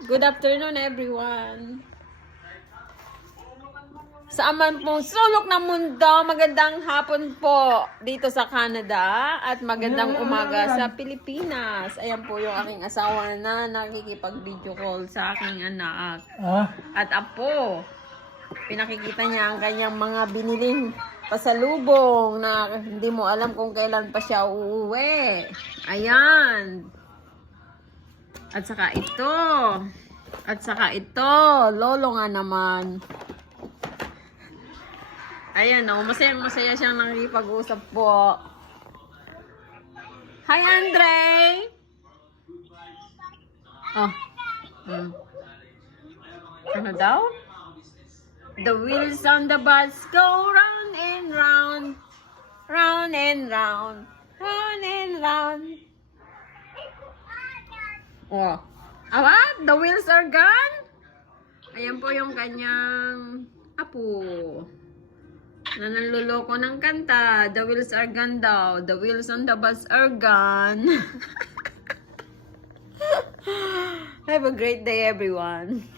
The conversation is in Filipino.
Good afternoon, everyone. Sa aman pong sulok ng mundo, magandang hapon po dito sa Canada at magandang umaga sa Pilipinas. Ayan po yung aking asawa na nakikipag-video call sa aking anak. Ah, At apo, pinakikita niya ang kanyang mga biniling pasalubong na hindi mo alam kung kailan pa siya uuwi. Ayan. At saka ito. At saka ito. Lolo nga naman. Ayan o, masayang masaya siyang nakikipag-usap po. Hi, Andre! Oh. Hmm. Ano daw? The wheels on the bus go round and round, round and round. Oh. Ah? The wheels are gone? Ayan po yung kanyang apo. Na nanluloko ng kanta. The wheels are gone daw. The wheels on the bus are gone. Have a great day, everyone.